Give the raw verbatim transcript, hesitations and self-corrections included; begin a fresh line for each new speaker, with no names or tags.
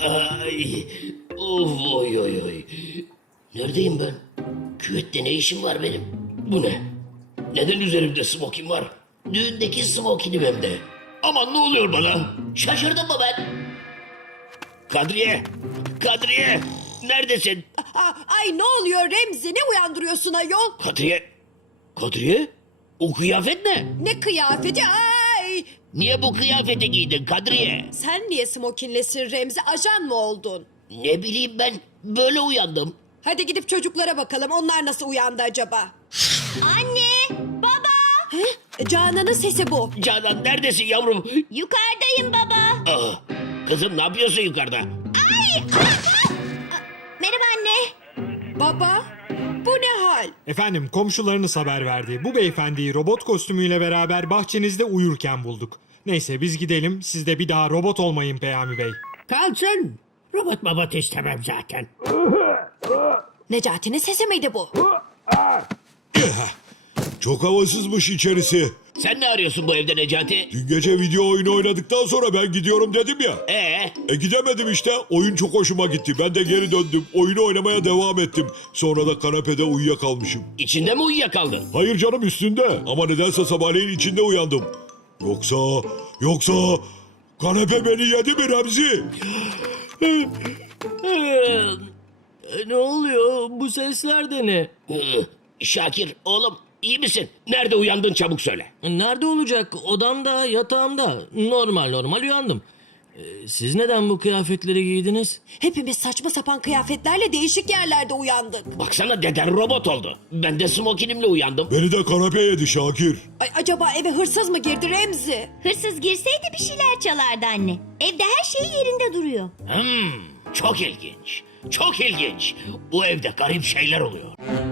Ay, of oy oy oy. Neredeyim ben? Küvette ne işim var benim? Bu ne? Neden üzerimde smokin var? Düğündeki smokinim hem de. Aman ne oluyor bana? Şaşırdım mı ben? Kadriye! Kadriye! Neredesin?
Aa, ay ne oluyor Remzi? Ne uyandırıyorsun ayol?
Kadriye! Kadriye? O kıyafet ne?
Ne kıyafeti? Ay!
Niye bu kıyafeti giydin Kadriye?
Sen niye smokinlesin Remzi? Ajan mı oldun?
Ne bileyim ben, böyle uyandım.
Hadi gidip çocuklara bakalım. Onlar nasıl uyandı acaba?
Anne, baba.
He? E, Canan'ın sesi bu.
Canan neredesin yavrum?
Yukarıdayım baba.
Aa, kızım ne yapıyorsun yukarıda?
Merhaba anne.
Baba, bu ne hal?
Efendim komşularınız haber verdi. Bu beyefendiyi robot kostümüyle beraber bahçenizde uyurken bulduk. Neyse biz gidelim. Siz de bir daha robot olmayın Peyami Bey.
Kalsın. Robot mabot istemem zaten.
Necati'nin sesi miydi bu?
Çok havasızmış içerisi.
Sen ne arıyorsun bu evde Necati?
Dün gece video oyunu oynadıktan sonra ben gidiyorum dedim ya.
Ee,
E gidemedim işte. Oyun çok hoşuma gitti. Ben de geri döndüm. Oyunu oynamaya devam ettim. Sonra da kanepede uyuyakalmışım.
içinde mi uyuyakaldın?
Hayır canım üstünde. Ama nedense sabahleyin içinde uyandım. Yoksa, yoksa kanepe beni yedi mi Remzi?
Ne oluyor? Bu sesler de ne?
Ee, Şakir oğlum iyi misin? Nerede uyandın çabuk söyle.
Nerede olacak? Odamda, yatağımda. Normal normal uyandım. Ee, Siz neden bu kıyafetleri giydiniz?
Hepimiz saçma sapan kıyafetlerle değişik yerlerde uyandık.
Baksana deden robot oldu. Ben de smokinimle uyandım.
Beni de kanepe yedi Şakir.
Ay, acaba eve hırsız mı girdi Remzi?
Hırsız girseydi bir şeyler çalardı anne. Evde her şey yerinde duruyor.
Hmm, çok ilginç. Çok ilginç. Bu evde garip şeyler oluyor.